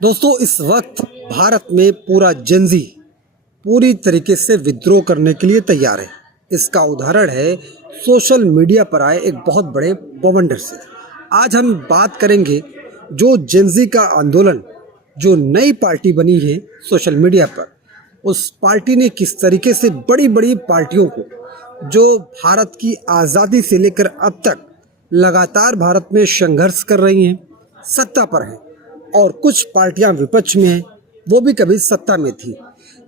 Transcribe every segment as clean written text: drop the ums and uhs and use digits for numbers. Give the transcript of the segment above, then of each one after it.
दोस्तों, इस वक्त भारत में पूरा जेनजी पूरी तरीके से विद्रोह करने के लिए तैयार है। इसका उदाहरण है सोशल मीडिया पर आए एक बहुत बड़े बवंडर से। आज हम बात करेंगे जो जेनजी का आंदोलन, जो नई पार्टी बनी है सोशल मीडिया पर, उस पार्टी ने किस तरीके से बड़ी बड़ी पार्टियों को, जो भारत की आज़ादी से लेकर अब तक लगातार भारत में संघर्ष कर रही हैं, सत्ता पर हैं, और कुछ पार्टियां विपक्ष में हैं, वो भी कभी सत्ता में थी,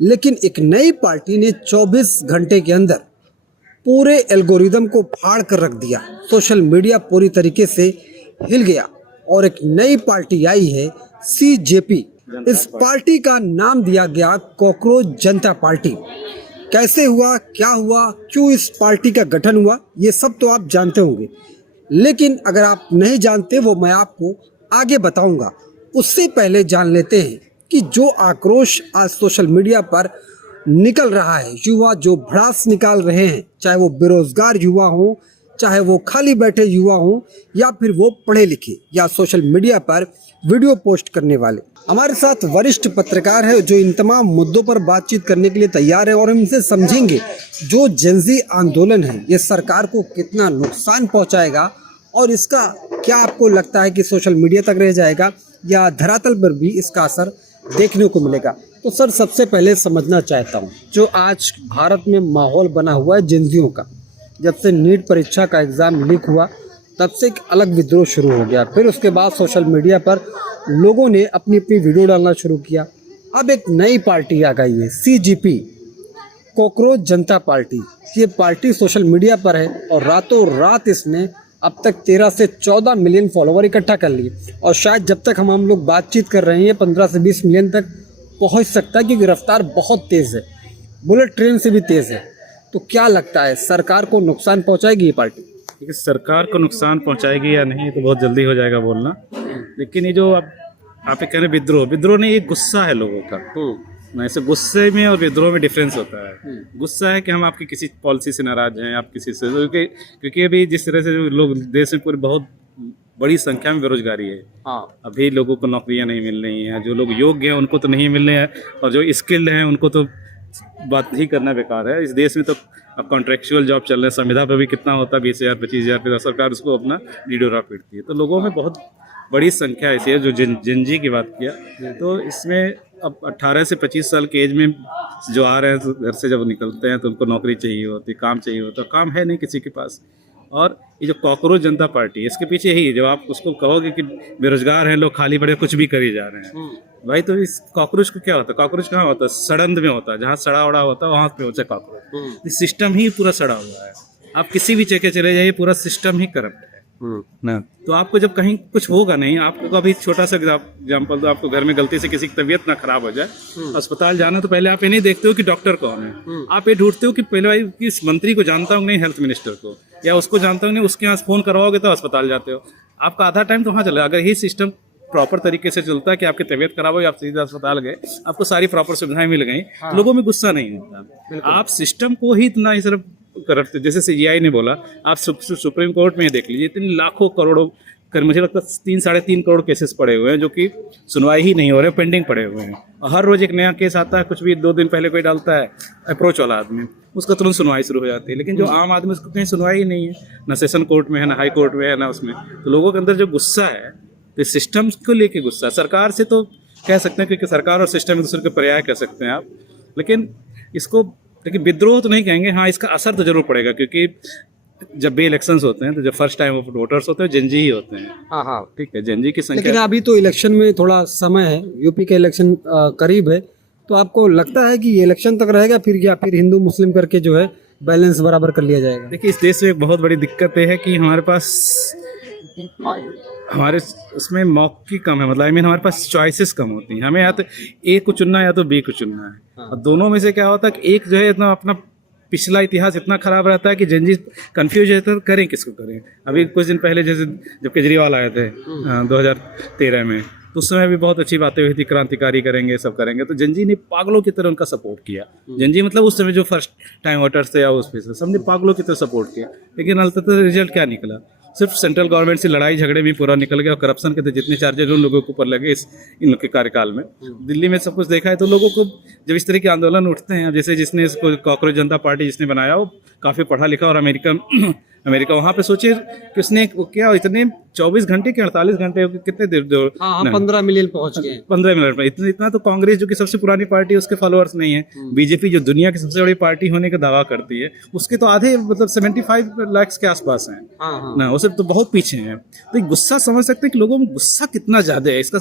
लेकिन एक नई पार्टी ने 24 घंटे के अंदर पूरे एल्गोरिदम को फाड़ कर रख दिया। सोशल मीडिया पूरी तरीके से हिल गया और एक नई पार्टी आई है CJP। इस पार्टी का नाम दिया गया कॉकरोच जनता पार्टी। कैसे हुआ, क्या हुआ, क्यों इस पार्टी का गठन हुआ, ये सब तो आप जानते होंगे, लेकिन अगर आप नहीं जानते वो मैं आपको आगे बताऊंगा। उससे पहले जान लेते हैं कि जो आक्रोश आज सोशल मीडिया पर निकल रहा है, युवा जो भड़ास निकाल रहे हैं, चाहे वो बेरोजगार युवा हों, चाहे वो खाली बैठे युवा हों, या फिर वो पढ़े लिखे या सोशल मीडिया पर वीडियो पोस्ट करने वाले। हमारे साथ वरिष्ठ पत्रकार है जो इन तमाम मुद्दों पर बातचीत करने के लिए तैयार है, और हम इनसे समझेंगे जो जेनजी आंदोलन है ये सरकार को कितना नुकसान पहुंचाएगा, और इसका क्या आपको लगता है कि सोशल मीडिया तक रह जाएगा या धरातल पर भी इसका असर देखने को मिलेगा। तो सर, सबसे पहले समझना चाहता हूँ, जो आज भारत में माहौल बना हुआ है जेनजियों का, जब से नीट परीक्षा का एग्ज़ाम लीक हुआ तब से एक अलग विद्रोह शुरू हो गया। फिर उसके बाद सोशल मीडिया पर लोगों ने अपनी अपनी वीडियो डालना शुरू किया। अब एक नई पार्टी आ गई है CJP, कॉकरोच जनता पार्टी। ये पार्टी सोशल मीडिया पर है और रातों रात इसने अब तक 13 से 14 मिलियन फॉलोवर इकट्ठा कर लिए, और शायद जब तक हम लोग बातचीत कर रहे हैं 15 से 20 मिलियन तक पहुंच सकता है, क्योंकि रफ्तार बहुत तेज़ है, बुलेट ट्रेन से भी तेज़ है। तो क्या लगता है, सरकार को नुकसान पहुंचाएगी ये पार्टी? देखिए, सरकार को नुकसान पहुंचाएगी या नहीं तो बहुत जल्दी हो जाएगा बोलना, लेकिन ये जो आप कह रहे हैं विद्रोह नहीं, ये गुस्सा है लोगों का। ना, ऐसे गुस्से में और विद्रोह में डिफरेंस होता है। गुस्सा है कि हम आपकी किसी पॉलिसी से नाराज हैं, आप किसी से, क्योंकि अभी जिस तरह से लोग देश में पूरी बहुत बड़ी संख्या में बेरोजगारी है। अभी लोगों को नौकरियां नहीं मिल रही हैं, जो लोग योग्य हैं उनको तो नहीं मिल रहे हैं, और जो स्किल्ड हैं उनको तो बात ही करना बेकार है। इस देश में तो अब कॉन्ट्रेक्चुअल जॉब चल रहे हैं, संविदा पर भी कितना होता है 20,000 25,000, फिर सरकार उसको अपना ढिढोरा पीटती है। तो लोगों में बहुत बड़ी संख्या ऐसी है जो जेनजी की बात किया। तो इसमें अब 18 से 25 साल के एज में जो आ रहे हैं, तो घर से जब निकलते हैं तो उनको नौकरी चाहिए होती, काम चाहिए होता, काम है नहीं किसी के पास। और ये जो कॉकरोच जनता पार्टी, इसके पीछे यही है, जब आप उसको कहोगे कि बेरोजगार हैं लोग, खाली पड़े, कुछ भी करे जा रहे हैं, भाई तो इस कॉकरोच को क्या होता है? कॉकरोच कहाँ होता है? सड़ंद में होता है, जहाँ सड़ा उड़ा होता है वहाँ पे होता है कॉकरोच। सिस्टम ही पूरा सड़ा हुआ है। आप किसी भी जगह चले जाइए, पूरा सिस्टम ही करप्ट है ना। तो आपको जब कहीं कुछ होगा नहीं, आपको अभी छोटा सा एग्जाम्पल दो, आपको घर में गलती से किसी की तबीयत ना खराब हो जाए, अस्पताल जाना, तो पहले आप ये नहीं देखते हो कि डॉक्टर कौन है, आप ये ढूंढते हो कि पहले भाई किस मंत्री को जानता हूँ नहीं, हेल्थ मिनिस्टर को, या उसको जानता हूँ नहीं, उसके यहाँ फोन करवाओगे तो अस्पताल जाते हो। आपका आधा टाइम तो वहाँ चला। अगर ये सिस्टम प्रॉपर तरीके से चलता है कि आपकी तबीयत खराब हो, आप सीधा अस्पताल गए, आपको सारी प्रॉपर सुविधाएं मिल गई, तो लोगों में गुस्सा नहीं होता। आप सिस्टम को ही इतना ही सिर्फ करप्ट, जैसे CGI ने बोला, आप सुप्रीम कोर्ट में देख लीजिए, इतनी लाखों करोड़ों कर, मुझे लगता है 3-3.5 करोड़ केसेस पड़े हुए हैं जो कि सुनवाई ही नहीं हो रहे, पेंडिंग पड़े हुए हैं। और हर रोज एक नया केस आता है, कुछ भी 2 दिन पहले कोई डालता है अप्रोच वाला आदमी, उसका तुरंत सुनवाई शुरू हो जाती है। लेकिन जो आम आदमी, उसको कहीं सुनवाई ही नहीं है, ना सेशन कोर्ट में है, ना हाई कोर्ट में है, ना उसमें। तो लोगों के अंदर जो गुस्सा है, तो सिस्टम को लेके गुस्सा, सरकार से तो कह सकते हैं, क्योंकि सरकार और सिस्टम एक दूसरे के पर्याय कह सकते हैं आप, लेकिन इसको लेकिन विद्रोह तो नहीं कहेंगे। हाँ, इसका असर तो जरूर पड़ेगा, क्योंकि जब भी इलेक्शंस होते हैं तो जो फर्स्ट टाइम वोटर्स होते हैं जेनजी ही होते हैं। हाँ, ठीक है, जेनजी की संख्या। लेकिन अभी तो इलेक्शन में थोड़ा समय है, यूपी के इलेक्शन करीब है, तो आपको लगता है कि ये इलेक्शन तक रहेगा फिर, या फिर हिंदू मुस्लिम करके जो है बैलेंस बराबर कर लिया जाएगा? देखिए, इस देश में एक बहुत बड़ी दिक्कत है कि हमारे उसमें मौके कम है, मतलब हमारे पास चॉइसेस कम होती हैं। हमें या तो ए को चुनना है या तो बी को चुनना है। और दोनों में से क्या होता है कि एक जो है इतना अपना पिछला इतिहास इतना खराब रहता है कि जेनजी कंफ्यूज रहता है, करें किसको करें। अभी कुछ दिन पहले जैसे जब केजरीवाल आए थे 2013 में, तो उस समय भी बहुत अच्छी बातें हुई थी, क्रांतिकारी करेंगे, सब करेंगे, तो जनजी ने पागलों की तरह उनका सपोर्ट किया। जनजी मतलब उस समय जो फर्स्ट टाइम वोटर्स थे या उस पे सबने पागलों की तरह सपोर्ट किया, लेकिन अंततः रिजल्ट क्या निकला? सिर्फ सेंट्रल गवर्नमेंट से लड़ाई झगड़े में पूरा निकल गया और करप्शन के तो जितने चार्जेज उन लोगों के ऊपर लगे इनके कार्यकाल में। दिल्ली में सब कुछ देखा है तो लोगों को जब इस तरह के आंदोलन उठते हैं, जैसे जिसने इसको कॉकरोच जनता पार्टी जिसने बनाया वो काफ़ी पढ़ा लिखा और अमेरिका वहाँ पे सोचिए कि उसने क्या इतने 24 घंटे के 48 घंटे कितने देर हाँ 15 मिलियन पहुंच गए 15 मिनट में इतना तो कांग्रेस जो कि सबसे पुरानी पार्टी है उसके फॉलोअर्स नहीं है। बीजेपी जो दुनिया की सबसे बड़ी पार्टी होने का दावा करती है उसके तो आधे मतलब 75 लाख के आसपास हैं ना, वो सब तो बहुत पीछे हैं। तो गुस्सा समझ सकते हैं कि लोगों में गुस्सा कितना ज्यादा है इसका।